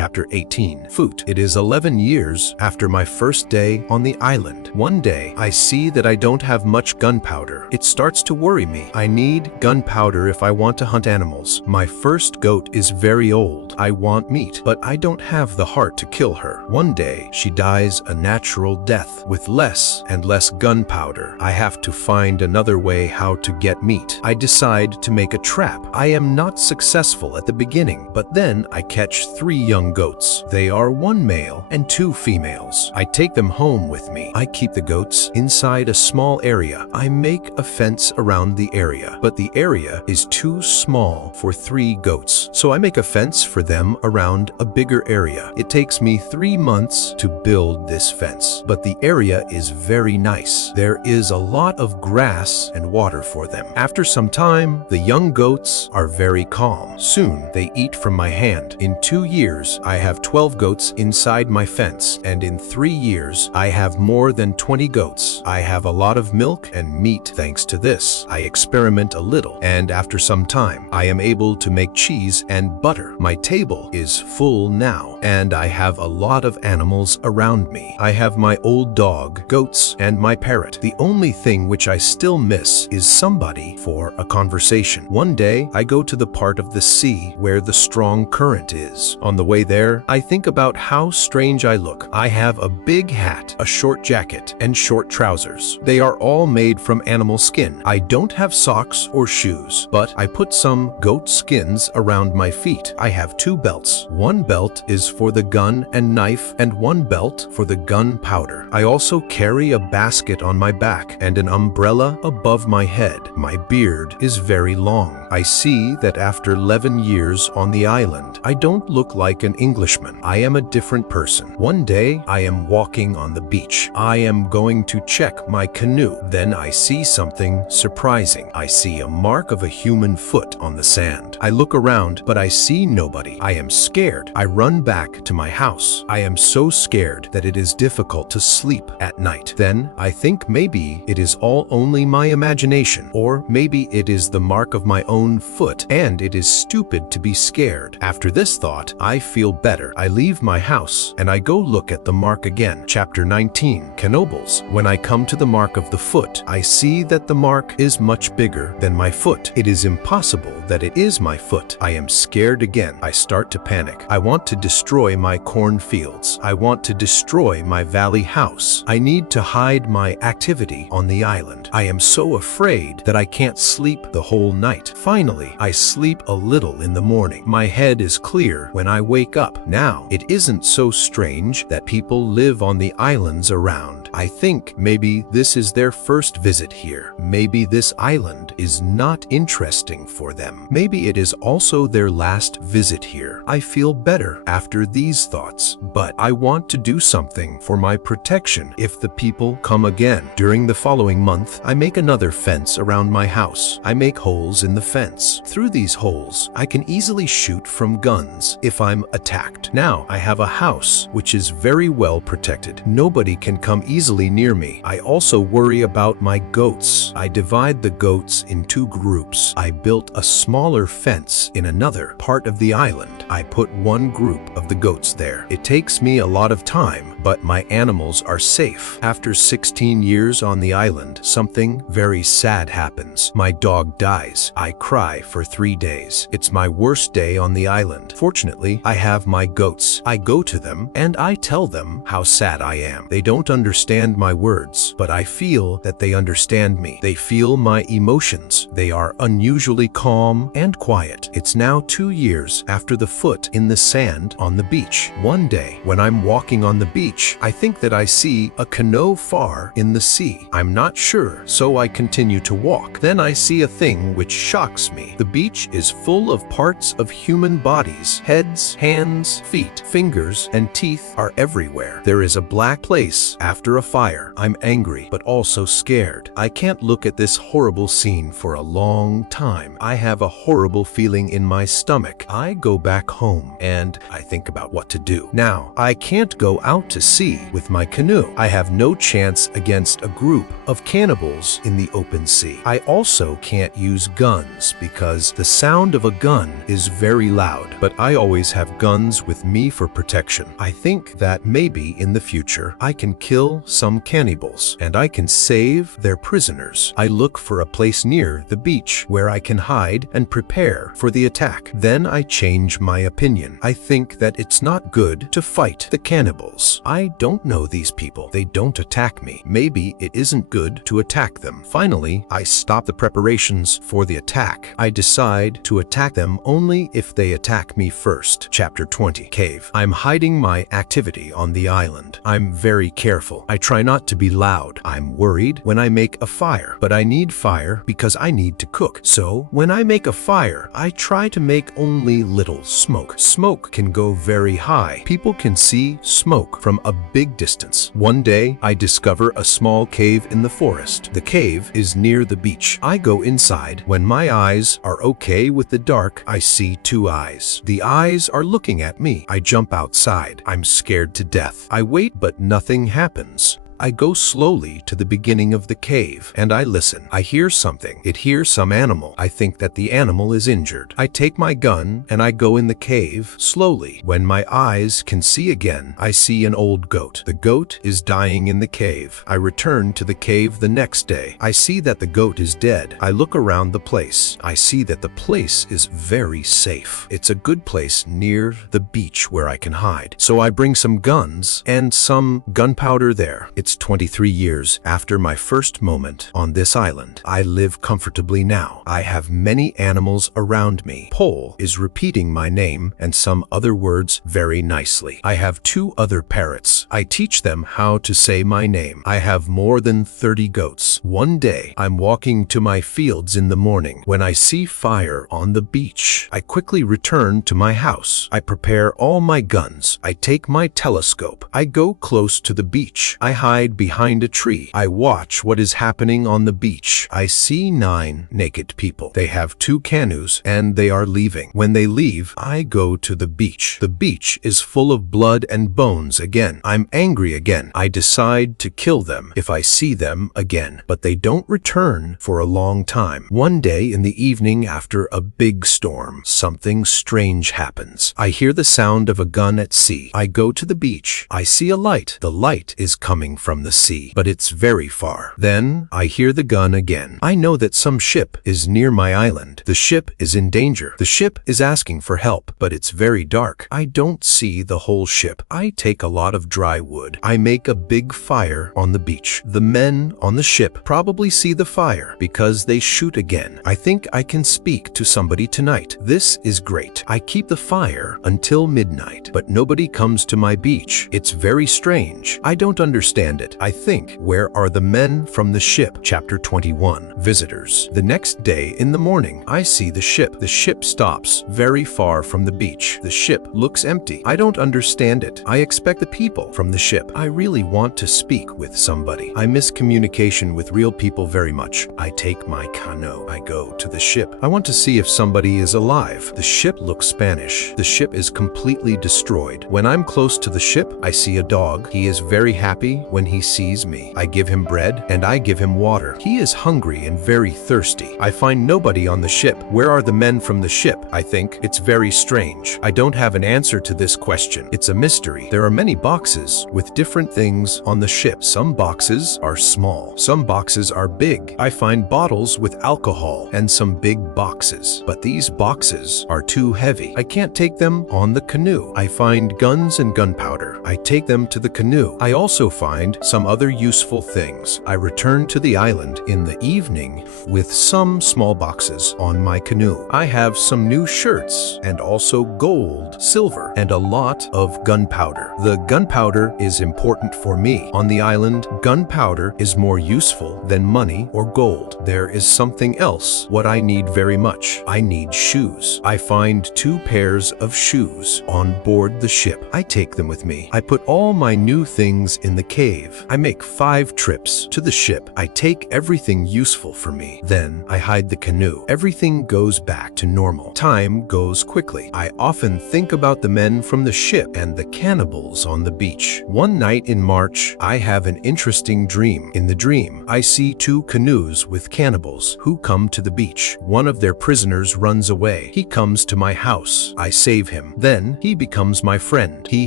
Chapter 18. Food. It is 11 years after my first day on the island. One day, I see that I don't have much gunpowder. It starts to worry me. I need gunpowder if I want to hunt animals. My first goat is very old. I want meat, but I don't have the heart to kill her. One day, she dies a natural death with less and less gunpowder. I have to find another way how to get meat. I decide to make a trap. I am not successful at the beginning, but then I catch 3 young goats. They are 1 male and 2 females. I take them home with me. I keep the goats inside a small area. I make a fence around the area, but the area is too small for 3 goats. So I make a fence for them around a bigger area. It takes me 3 months to build this fence, but the area is very nice. There is a lot of grass and water for them. After some time, the young goats are very calm. Soon, they eat from my hand. In 2 years, I have 12 goats inside my fence, and in 3 years, I have more than 20 goats. I have a lot of milk and meat thanks to this. I experiment a little, and after some time, I am able to make cheese and butter. My table is full now, and I have a lot of animals around me. I have my old dog, goats, and my parrot. The only thing which I still miss is somebody for a conversation. One day, I go to the part of the sea where the strong current is. On the way there, I think about how strange I look. I have a big hat, a short jacket, and short trousers. They are all made from animal skin. I don't have socks or shoes, but I put some goat skins around my feet. I have 2 belts. One belt is for the gun and knife, and one belt for the gunpowder. I also carry a basket on my back and an umbrella above my head. My beard is very long. I see that after 11 years on the island, I don't look like an Englishman. I am a different person. One day, I am walking on the beach. I am going to check my canoe. Then I see something surprising. I see a mark of a human foot on the sand. I look around, but I see nobody. I am scared. I run back to my house. I am so scared that it is difficult to sleep at night. Then I think maybe it is all only my imagination, or maybe it is the mark of my own foot, and it is stupid to be scared. After this thought, I feel better. I leave my house and I go look at the mark again. Chapter 19. Cannibals. When I come to the mark of the foot, I see that the mark is much bigger than my foot. It is impossible that it is my foot. I am scared again. I start to panic. I want to destroy my cornfields. I want to destroy my valley house. I need to hide my activity on the island. I am so afraid that I can't sleep the whole night. Finally, I sleep a little in the morning. My head is clear when I wake up. Now, it isn't so strange that people live on the islands around. I think maybe this is their first visit here. Maybe this island is not interesting for them. Maybe it is also their last visit here. I feel better after these thoughts, but I want to do something for my protection if the people come again. During the following month, I make another fence around my house. I make holes in the fence. Through these holes, I can easily shoot from guns if I'm attacked. Now, I have a house which is very well protected. Nobody can come easily near me. I also worry about my goats. I divide the goats in 2 groups. I built a smaller fence in another part of the island. I put 1 group of the goats there. It takes me a lot of time, but my animals are safe. After 16 years on the island, something very sad happens. My dog dies. I cry for 3 days. It's my worst day on the island. Fortunately, I have my goats. I go to them and I tell them how sad I am. They don't understand my words, but I feel that they understand me. They feel my emotions. They are unusually calm and quiet. It's now 2 years after the foot in the sand on the beach. One day, when I'm walking on the beach, I think that I see a canoe far in the sea. I'm not sure, so I continue to walk. Then I see a thing which shocks me. The beach is full of parts of human bodies. Heads, hands, feet, fingers, and teeth are everywhere. There is a black place after a fire. I'm angry, but also scared. I can't look at this horrible scene for a long time. I have a horrible feeling in my stomach. I go back home and I think about what to do. Now, I can't go out to sea with my canoe. I have no chance against a group of cannibals in the open sea. I also can't use guns because the sound of a gun is very loud, but I always have guns guns with me for protection. I think that maybe in the future I can kill some cannibals and I can save their prisoners. I look for a place near the beach where I can hide and prepare for the attack. Then I change my opinion. I think that it's not good to fight the cannibals. I don't know these people. They don't attack me. Maybe it isn't good to attack them. Finally, I stop the preparations for the attack. I decide to attack them only if they attack me first. Chapter 20. Cave. I'm hiding my activity on the island. I'm very careful. I try not to be loud. I'm worried when I make a fire, but I need fire because I need to cook. So when I make a fire, I try to make only little smoke. Smoke can go very high. People can see smoke from a big distance. One day, I discover a small cave in the forest. The cave is near the beach. I go inside. When my eyes are okay with the dark, I see two eyes. The eyes are looking at me. I jump outside. I'm scared to death. I wait, but nothing happens. I go slowly to the beginning of the cave and I listen. I hear something. It hears some animal. I think that the animal is injured. I take my gun and I go in the cave slowly. When my eyes can see again, I see an old goat. The goat is dying in the cave. I return to the cave the next day. I see that the goat is dead. I look around the place. I see that the place is very safe. It's a good place near the beach where I can hide. So I bring some guns and some gunpowder there. It's 23 years after my first moment on this island. I live comfortably now. I have many animals around me. Pole is repeating my name and some other words very nicely. I have 2 other parrots. I teach them how to say my name. I have more than 30 goats. One day, I'm walking to my fields in the morning. When I see fire on the beach, I quickly return to my house. I prepare all my guns. I take my telescope. I go close to the beach. I hide behind a tree. I watch what is happening on the beach. I see 9 naked people. They have 2 canoes and they are leaving. When they leave, I go to the beach. The beach is full of blood and bones again. I'm angry again. I decide to kill them if I see them again, but they don't return for a long time. One day in the evening after a big storm, something strange happens. I hear the sound of a gun at sea. I go to the beach. I see a light. The light is coming from the sea, but it's very far. Then I hear the gun again. I know that some ship is near my island. The ship is in danger. The ship is asking for help, but it's very dark. I don't see the whole ship. I take a lot of dry wood. I make a big fire on the beach. The men on the ship probably see the fire because they shoot again. I think I can speak to somebody tonight. This is great. I keep the fire until midnight, but nobody comes to my beach. It's very strange. I don't understand it. I think, where are the men from the ship? Chapter 21. Visitors. The next day in the morning, I see the ship. The ship stops very far from the beach. The ship looks empty. I don't understand it. I expect the people from the ship. I really want to speak with somebody. I miss communication with real people very much. I take my canoe. I go to the ship. I want to see if somebody is alive. The ship looks Spanish. The ship is completely destroyed. When I'm close to the ship, I see a dog. He is very happy when he sees me. I give him bread and I give him water. He is hungry and very thirsty. I find nobody on the ship. Where are the men from the ship? I think it's very strange. I don't have an answer to this question. It's a mystery. There are many boxes with different things on the ship. Some boxes are small. Some boxes are big. I find bottles with alcohol and some big boxes. But these boxes are too heavy. I can't take them on the canoe. I find guns and gunpowder. I take them to the canoe. I also find some other useful things. I return to the island in the evening with some small boxes on my canoe. I have some new shirts and also gold, silver, and a lot of gunpowder. The gunpowder is important for me. On the island, gunpowder is more useful than money or gold. There is something else what I need very much. I need shoes. I find 2 pairs of shoes on board the ship. I take them with me. I put all my new things in the cave. cave. I make 5 trips to the ship. I take everything useful for me. Then I hide the canoe. Everything goes back to normal. Time goes quickly. I often think about the men from the ship and the cannibals on the beach. One night in March, I have an interesting dream. In the dream, I see 2 canoes with cannibals who come to the beach. One of their prisoners runs away. He comes to my house. I save him. Then he becomes my friend. He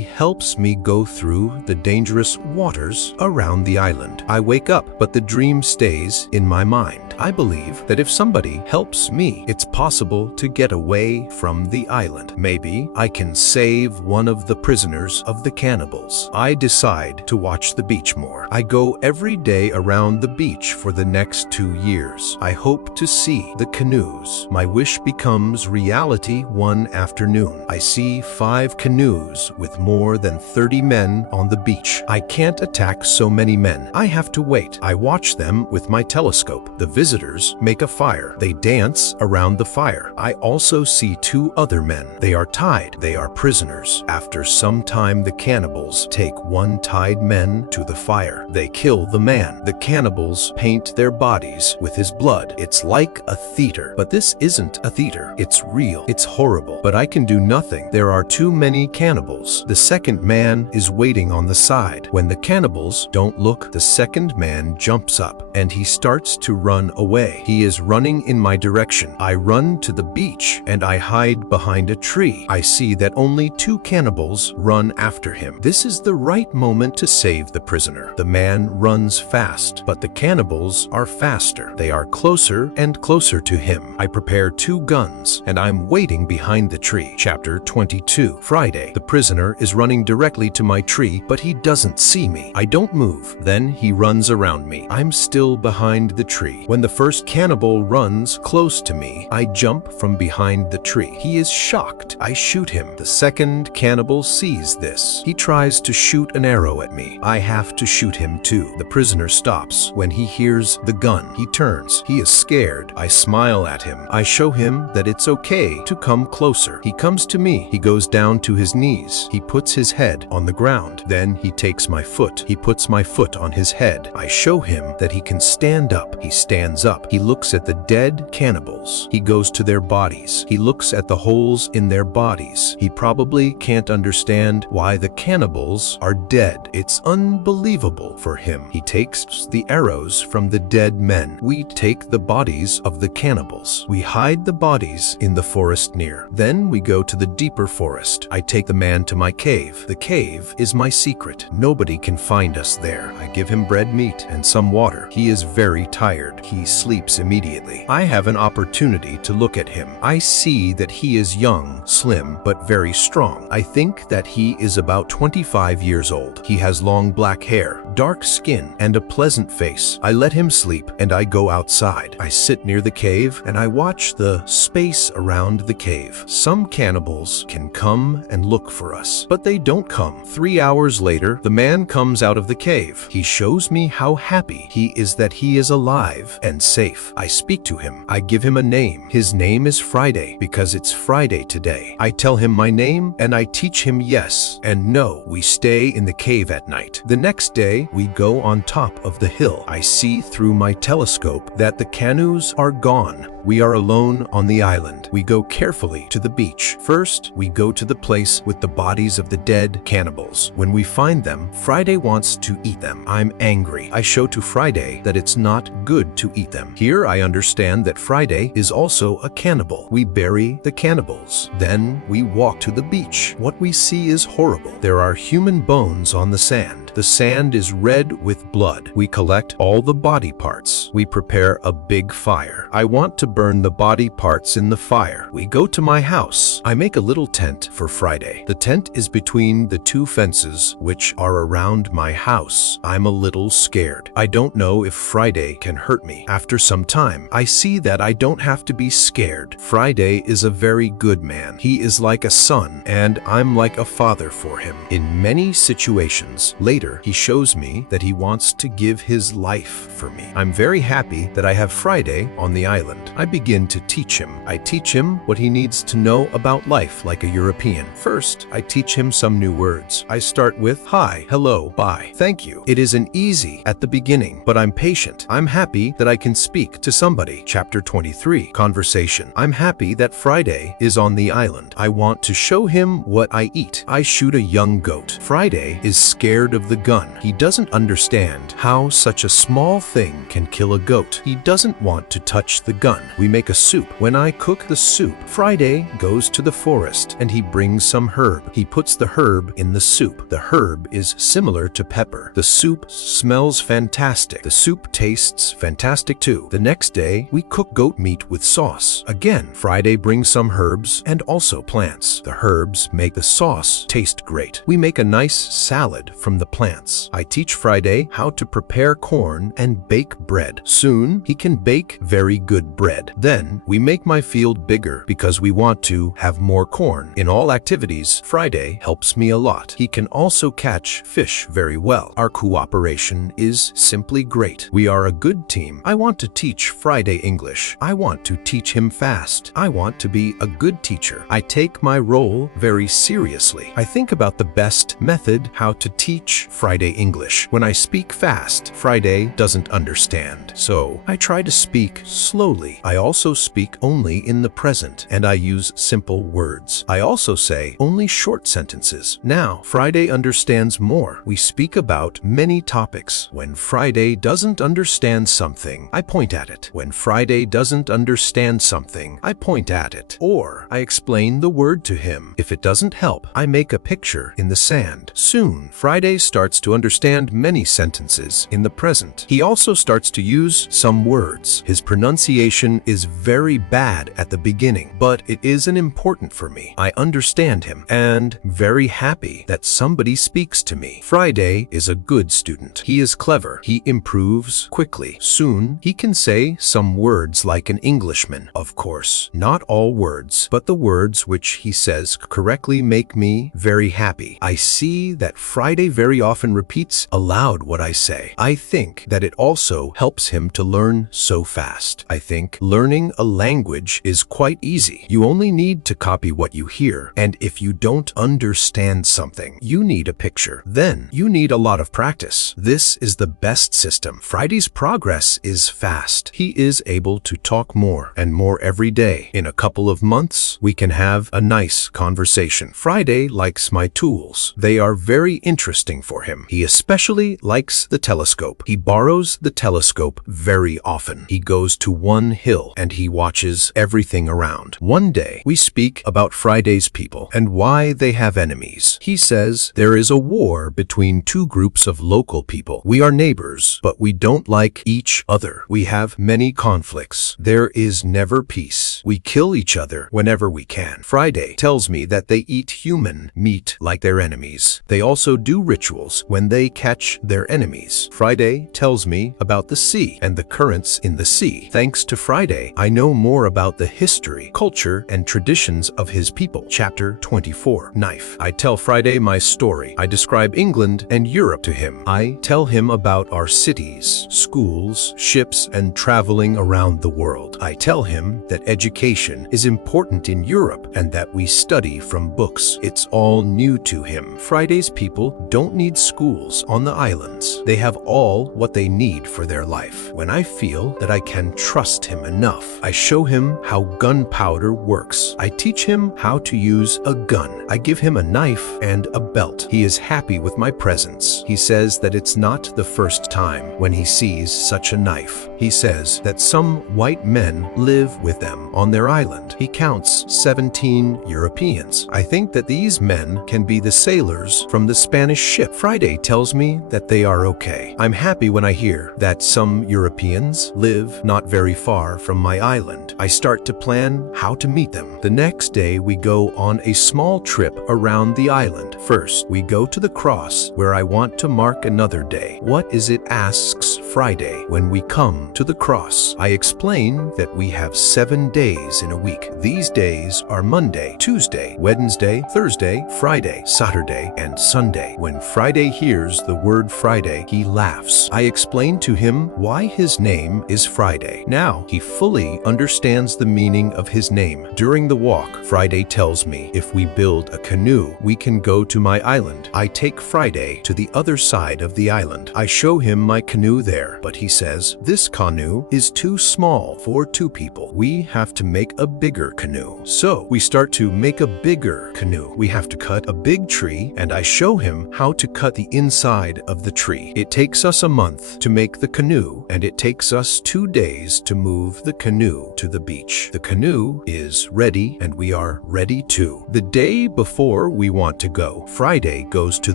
helps me go through the dangerous waters around the island. I wake up, but the dream stays in my mind. I believe that if somebody helps me, it's possible to get away from the island. Maybe I can save one of the prisoners of the cannibals. I decide to watch the beach more. I go every day around the beach for the next 2 years. I hope to see the canoes. My wish becomes reality one afternoon. I see 5 canoes with more than 30 men on the beach. I can't attack so many men. I have to wait. I watch them with my telescope. The visitors make a fire. They dance around the fire. I also see 2 other men. They are tied. They are prisoners. After some time, the cannibals take 1 tied man to the fire. They kill the man. The cannibals paint their bodies with his blood. It's like a theater, but this isn't a theater. It's real. It's horrible, but I can do nothing. There are too many cannibals. The second man is waiting on the side. When the cannibals don't look, the second man jumps up and he starts to run away. He is running in my direction. I run to the beach and I hide behind a tree. I see that only 2 cannibals run after him. This is the right moment to save the prisoner. The man runs fast, but the cannibals are faster. They are closer and closer to him. I prepare 2 guns and I'm waiting behind the tree. Chapter 22. Friday. The prisoner is running directly to my tree, but he doesn't see me. I don't move. Then he runs around me. I'm still behind the tree. When the first cannibal runs close to me, I jump from behind the tree. He is shocked. I shoot him. The second cannibal sees this. He tries to shoot an arrow at me. I have to shoot him too. The prisoner stops. When he hears the gun, he turns. He is scared. I smile at him. I show him that it's okay to come closer. He comes to me. He goes down to his knees. He puts his head on the ground. Then he takes my foot. He puts my foot on his head. I show him that he can stand up. He stands up. He looks at the dead cannibals. He goes to their bodies. He looks at the holes in their bodies. He probably can't understand why the cannibals are dead. It's unbelievable for him. He takes the arrows from the dead men. We take the bodies of the cannibals. We hide the bodies in the forest near. Then we go to the deeper forest. I take the man to my cave. The cave is my secret. Nobody can find us there. I give him bread, meat, and some water. He is very tired. He sleeps immediately. I have an opportunity to look at him. I see that he is young, slim, but very strong. I think that he is about 25 years old. He has long black hair, dark skin, and a pleasant face. I let him sleep and I go outside. I sit near the cave and I watch the space around the cave. Some cannibals can come and look for us, but they don't come. 3 hours later, the man comes out of the cave. He shows me how happy he is that he is alive and safe. I speak to him. I give him a name. His name is Friday because it's Friday today. I tell him my name and I teach him yes and no. We stay in the cave at night. The next day, we go on top of the hill. I see through my telescope that the canoes are gone. We are alone on the island. We go carefully to the beach. First, we go to the place with the bodies of the dead cannibals. When we find them, Friday wants to eat them. I'm angry. I show to Friday that it's not good to eat them. Here I understand that Friday is also a cannibal. We bury the cannibals. Then we walk to the beach. What we see is horrible. There are human bones on the sand. The sand is red with blood. We collect all the body parts. We prepare a big fire. I want to burn the body parts in the fire. We go to my house. I make a little tent for Friday. The tent is between the 2 fences which are around my house. I'm a little scared. I don't know if Friday can hurt me. After some time, I see that I don't have to be scared. Friday is a very good man. He is like a son, and I'm like a father for him. In many situations, later later, he shows me that he wants to give his life for me. I'm very happy that I have Friday on the island. I begin to teach him. I teach him what he needs to know about life like a European. First, I teach him some new words. I start with hi, hello, bye, thank you. It isn't easy at the beginning, but I'm patient. I'm happy that I can speak to somebody. Chapter 23, Conversation. I'm happy that Friday is on the island. I want to show him what I eat. I shoot a young goat. Friday is scared of the gun. He doesn't understand how such a small thing can kill a goat. He doesn't want to touch the gun. We make a soup. When I cook the soup, Friday goes to the forest and he brings some herb. He puts the herb in the soup. The herb is similar to pepper. The soup smells fantastic. The soup tastes fantastic too. The next day, we cook goat meat with sauce. Again, Friday brings some herbs and also plants. The herbs make the sauce taste great. We make a nice salad from the plants. I teach Friday how to prepare corn and bake bread. Soon, he can bake very good bread. Then, we make my field bigger because we want to have more corn. In all activities, Friday helps me a lot. He can also catch fish very well. Our cooperation is simply great. We are a good team. I want to teach Friday English. I want to teach him fast. I want to be a good teacher. I take my role very seriously. I think about the best method how to teach Friday English. When I speak fast, Friday doesn't understand. So I try to speak slowly. I also speak only in the present and I use simple words. I also say only short sentences. Now, Friday understands more. We speak about many topics. When Friday doesn't understand something, I point at it. When Friday doesn't understand something, I point at it. Or I explain the word to him. If it doesn't help, I make a picture in the sand. Soon, Friday starts to understand many sentences in the present. He also starts to use some words. His pronunciation is very bad at the beginning, but it isn't important for me. I understand him and very happy that somebody speaks to me. Friday is a good student. He is clever. He improves quickly. Soon, he can say some words like an Englishman. Of course, not all words, but the words which he says correctly make me very happy. I see that Friday very often repeats aloud what I say. I think that it also helps him to learn so fast. I think learning a language is quite easy. You only need to copy what you hear, and if you don't understand something, you need a picture. Then you need a lot of practice. This is the best system. Friday's progress is fast. He is able to talk more and more every day. In a couple of months, we can have a nice conversation. Friday likes my tools. They are very interesting for him. He especially likes the telescope. He borrows the telescope very often. He goes to one hill and he watches everything around. One day, we speak about Friday's people and why they have enemies. He says there is a war between two groups of local people. We are neighbors, but we don't like each other. We have many conflicts. There is never peace. We kill each other whenever we can. Friday tells me that they eat human meat like their enemies. They also do rituals when they catch their enemies. Friday tells me about the sea and the currents in the sea. Thanks to Friday, I know more about the history, culture, and traditions of his people. Chapter 24, Knife. I tell Friday my story. I describe England and Europe to him. I tell him about our cities, schools, ships, and traveling around the world. I tell him that education is important in Europe and that we study from books. It's all new to him. Friday's people don't need schools on the islands. They have all what they need for their life. When I feel that I can trust him enough, I show him how gunpowder works. I teach him how to use a gun. I give him a knife and a belt. He is happy with my presence. He says that it's not the first time when he sees such a knife. He says that some white men live with them on their island. He counts 17 Europeans. I think that these men can be the sailors from the Spanish ship. Friday tells me that they are okay. I'm happy when I hear that some Europeans live not very far from my island. I start to plan how to meet them. The next day, we go on a small trip around the island. First, we go to the cross where I want to mark another day. What is it? Asks Friday. When we come to the cross, I explain that we have 7 days in a week. These days are Monday, Tuesday, Wednesday, Thursday, Friday, Saturday, and Sunday. When Friday hears the word Friday, he laughs. I explain to him why his name is Friday. Now he fully understands the meaning of his name. During the walk, Friday tells me if we build a canoe, we can go to my island. I take Friday to the other side of the island. I show him my canoe there, but he says, this canoe is too small for 2 people. We have to make a bigger canoe. So we start to make a bigger canoe. We have to cut a big tree, and I show him how to cut the inside of the tree. It takes us a month to make the canoe, and it takes us 2 days to move the canoe to the beach. The canoe is ready, and we are ready too. The day before we want to go, Friday goes to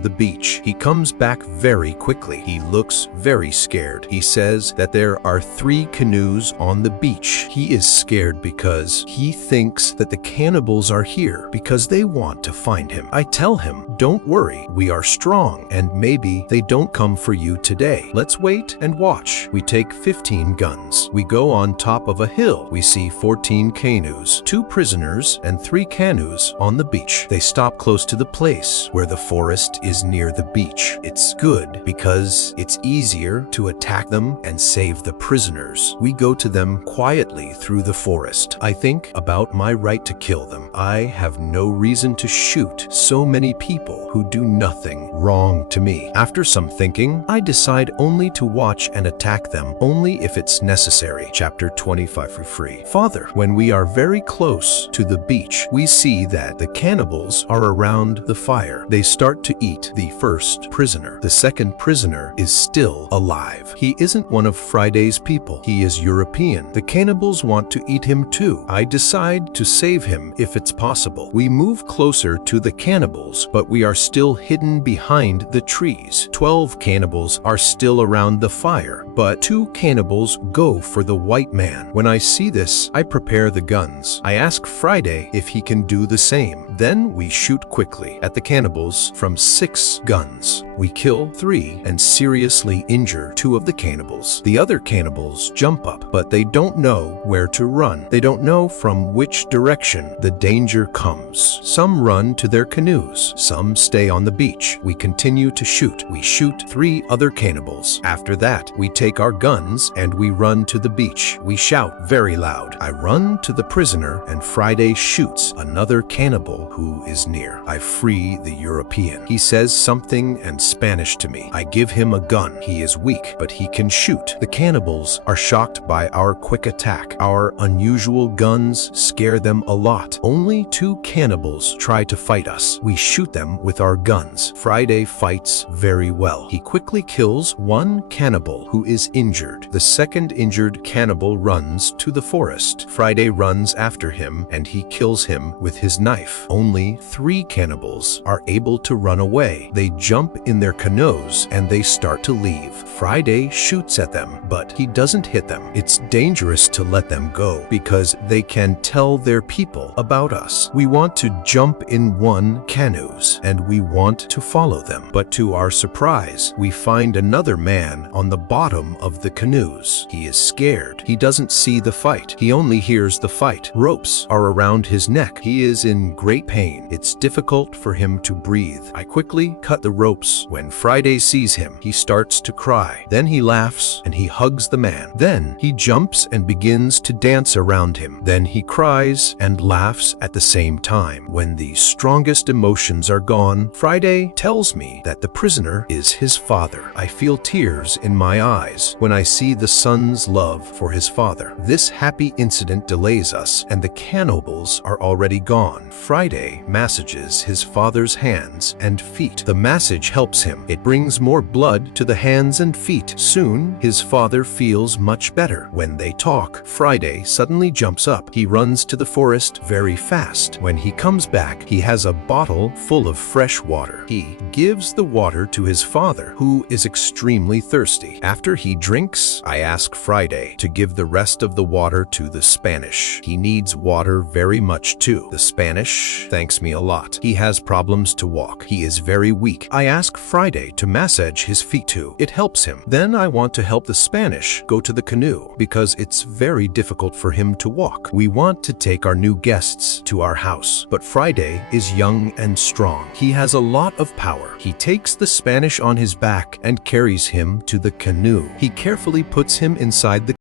the beach. He comes back very quickly. He looks very scared. He says that there are 3 canoes on the beach. He is scared because he thinks that the cannibals are here because they want to find him. I tell him, don't worry, we are strong, and maybe they don't come for you today. Let's wait and watch. We take 15 guns. We go on top of a hill. We see 14 canoes, 2 prisoners, and 3 canoes on the beach. They stop close to the place where the forest is near the beach. It's good because it's easier to attack them and save the prisoners. We go to them quietly through the forest. I think about my right to kill them. I have no reason to shoot so many people who do nothing wrong to me. After some thinking, I decide only to watch and attack them only if it's necessary. Chapter 25 for free. Father, when we are very close to the beach, we see that the cannibals are around the fire. They start to eat the first prisoner. The second prisoner is still alive. He isn't one of Friday's people. He is European. The cannibals want to eat him too. I decide to save him if it's possible. We move closer to the cannibals, but we are still hidden behind the trees. 12 cannibals are still around the fire, but 2 cannibals go for the white man. When I see this, I prepare the guns. I ask Friday if he can do the same. Then we shoot quickly at the cannibals from 6 guns. We kill 3 and seriously injure 2 of the cannibals. The other cannibals jump up, but they don't know where to run. They don't know from which direction the danger comes. Some run to their canoes. Some stay on the beach. We continue to shoot. We shoot 3 other cannibals. After that, we take our guns and we run to the beach. We shout very loud. I run to the prisoner, and Friday shoots another cannibal who is near. I free the European. He says something in Spanish to me. I give him a gun. He is weak, but he can shoot. The cannibals are shocked by our quick attack. Our unusual guns scare them a lot. Only 2 cannibals try to fight us. We shoot them with our guns. Friday fights very well. He quickly kills 1 cannibal who is injured. The second injured cannibal runs to the forest. Friday runs after him, and he kills him with his knife. Only 3 cannibals are able to run away. They jump in their canoes and they start to leave. Friday shoots at them, but he doesn't hit them. It's dangerous to let them go because they can tell their people about us. We want to jump in 1 canoes and we want to follow them. But to our surprise, we find another man on the bottom of the canoes. He is scared. He doesn't see the fight. He only hears the fight. Ropes are around his neck. He is in great pain. It's difficult for him to breathe. I quickly cut the ropes. When Friday sees him, he starts to cry. Then he laughs and he hugs the man. Then he jumps and begins to dance around him. Then he cries and laughs at the same time. When the strongest emotions are gone, Friday tells me that the prisoner is his father. I feel tears in my eyes when I see the son's love for his father. This happy incident delays us, and the cannibals are already gone. Friday massages his father's hands and feet. The massage helps him. It brings more blood to the hands and feet. Soon, his father feels much better. When they talk, Friday suddenly jumps up. He runs to the forest very fast. When he comes back, he has a bottle full of fresh water. He gives the water to his father, who is extremely thirsty. After he drinks, I ask Friday to give the rest of the water to the Spanish. He needs water very much too. The Spanish thanks me a lot. He has problems to walk. He is very weak. I ask Friday to massage his feet to. It helps him. Then I want to help the Spanish go to the canoe because it's very difficult for him to walk. We want to take our new guests to our house, but Friday is young and strong. He has a lot of power. He takes the Spanish on his back and carries him to the canoe. He carefully puts him inside the